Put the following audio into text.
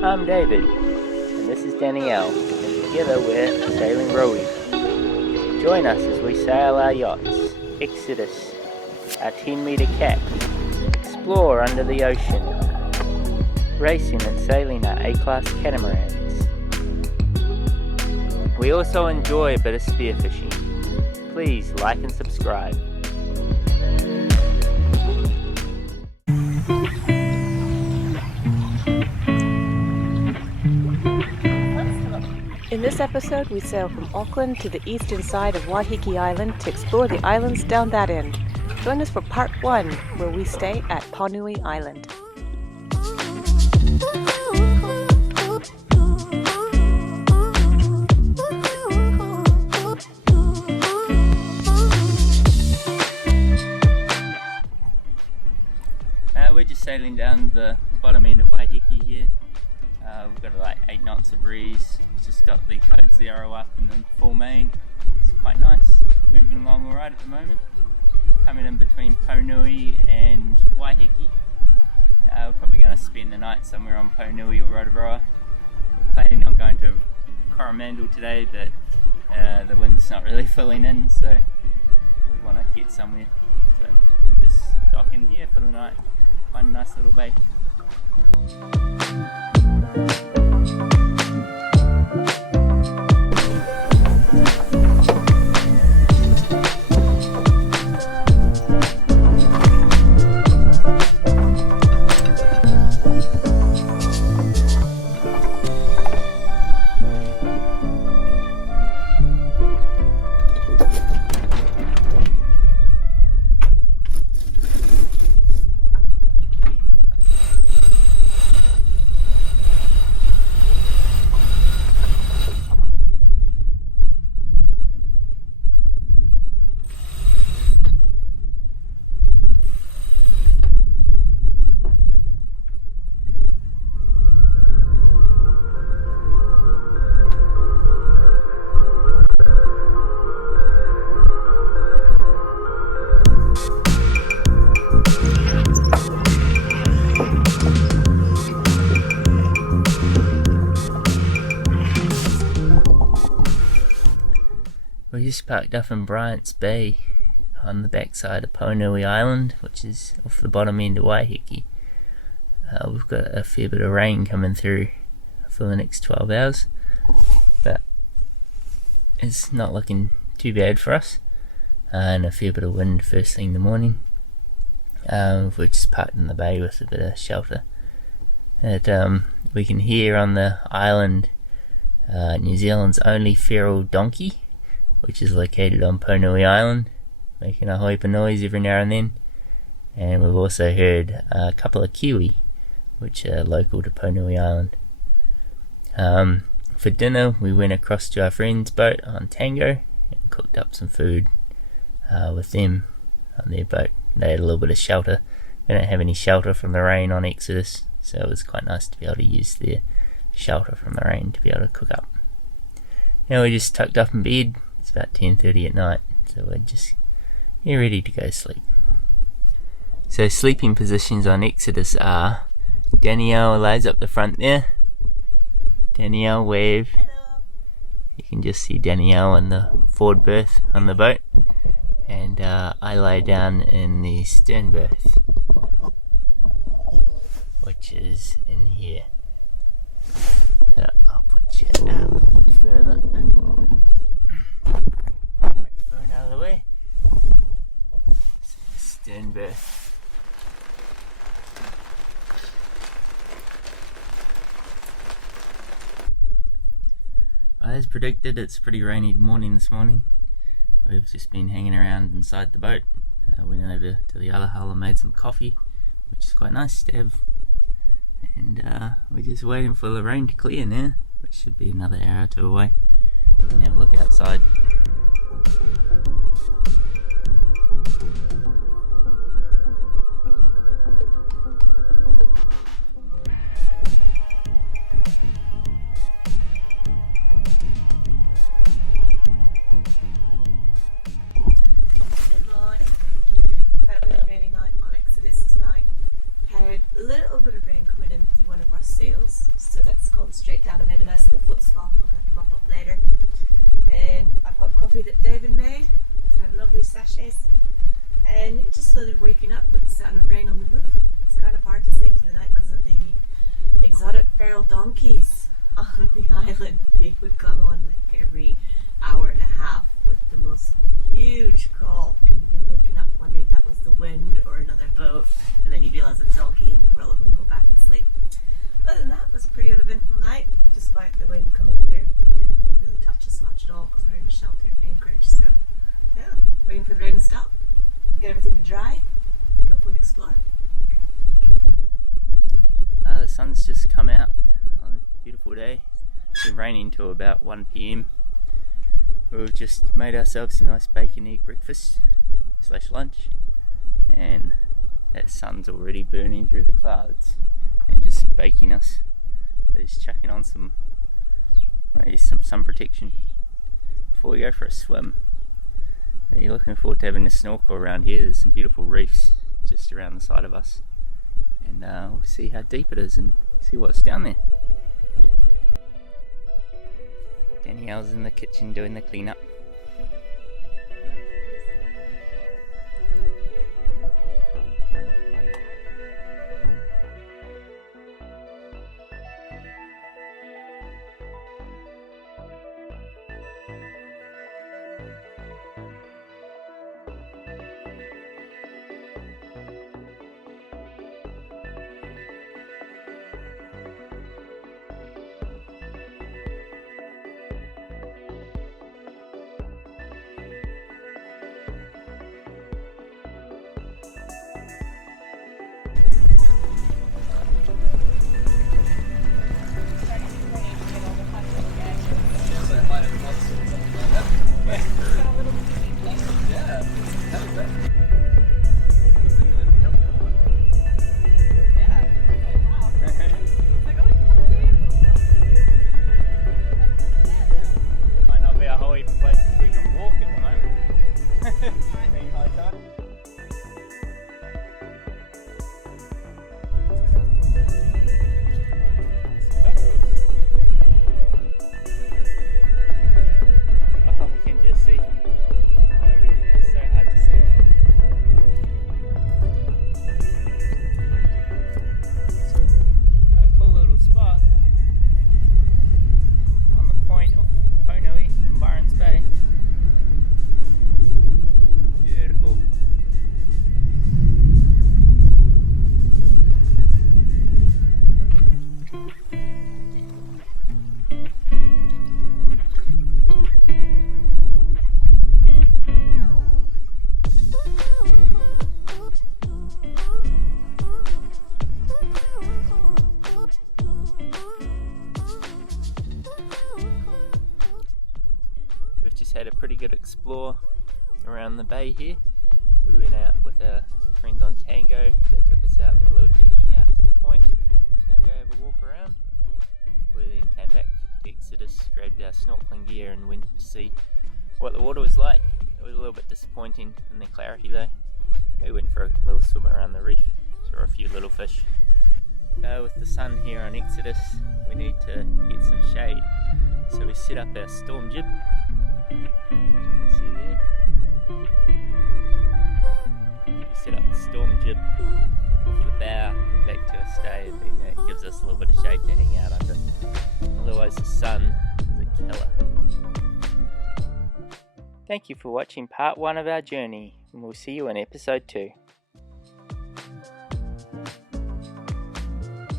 I'm David, and this is Danielle, and together we're sailing Rowie. Join us as we sail our yachts, Exodus, our 10-metre cat, explore under the ocean, racing and sailing our A-class catamarans. We also enjoy a bit of spearfishing. Please like and subscribe. In this episode, we sail from Auckland to the eastern side of Waiheke Island to explore the islands down that end. Join us for part 1, where we stay at Ponui Island. We're just sailing down the bottom end of Waiheke here. We've got like 8 knots of breeze. It's just got the code 0 up in the full main. It's quite nice. Moving along alright at the moment. Coming in between Ponui and Waiheke. We're probably going to spend the night somewhere on Ponui or Rotorua. We're planning on going to Coromandel today, but the wind's not really filling in, so we want to get somewhere. So we'll just dock in here for the night. Find a nice little bay. We just parked up in Bryant's Bay on the backside of Ponui Island, which is off the bottom end of Waiheke. We've got a fair bit of rain coming through for the next 12 hours, but it's not looking too bad for us, and a fair bit of wind first thing in the morning. We're just parked in the bay with a bit of shelter. We can hear on the island New Zealand's only feral donkey, which is located on Ponui Island, making a hoipa noise every now and then. And we've also heard a couple of kiwi, which are local to Ponui Island. For dinner, we went across to our friend's boat on Tango and cooked up some food with them on their boat. They had a little bit of shelter. We don't have any shelter from the rain on Exodus, so it was quite nice to be able to use their shelter from the rain to be able to cook up. Now we're just tucked up in bed. It's about 10:30 at night, so we're just ready to go to sleep. So sleeping positions on Exodus are Danielle lays up the front there. Danielle, wave. Hello. You can just see Danielle in the forward berth on the boat, and I lay down in the stern berth, which is in here. So I'll put you out a little bit further. Microphone out of the way. Stern berth. As predicted, it's a pretty rainy morning this morning. We've just been hanging around inside the boat. Went over to the other hull and made some coffee, which is quite nice to have. And we're just waiting for the rain to clear now, which should be another hour or two away. We can have a look outside. A little bit of rain coming in through one of our sails, so that donkeys on the island. They would come on like every hour and a half with the most huge call, and you'd be waking up wondering if that was the wind or another boat, and then you realize it's a donkey and roll over and go back to sleep. Other than that, it was a pretty uneventful night, despite the wind coming through. It didn't really touch us much at all because we were in a sheltered anchorage. So yeah, waiting for the rain to stop, get everything to dry, go for an explore. The sun's just come out on a beautiful day. It's been raining till about 1 PM. We've just made ourselves a nice bacon egg breakfast / lunch, and that sun's already burning through the clouds and just baking us. So just chucking on some sun protection before we go for a swim. Are you looking forward to having a snorkel around here? There's some beautiful reefs just around the side of us, and we'll see how deep it is and see what's down there. Danielle's in the kitchen doing the cleanup. Had a pretty good explore around the bay here. We went out with our friends on Tango. They took us out in their little dinghy out to the point to go have a walk around. We then came back to Exodus, grabbed our snorkeling gear and went to see what the water was like. It was a little bit disappointing in the clarity though. We went for a little swim around the reef, saw a few little fish. With the sun here on Exodus, we need to get some shade. So we set up our storm jib. As you can see there. We set up the storm jib off the bow and back to a stay, and then it gives us a little bit of shade to hang out under. Otherwise the sun is a killer. Thank you for watching part 1 of our journey, and we'll see you in episode 2.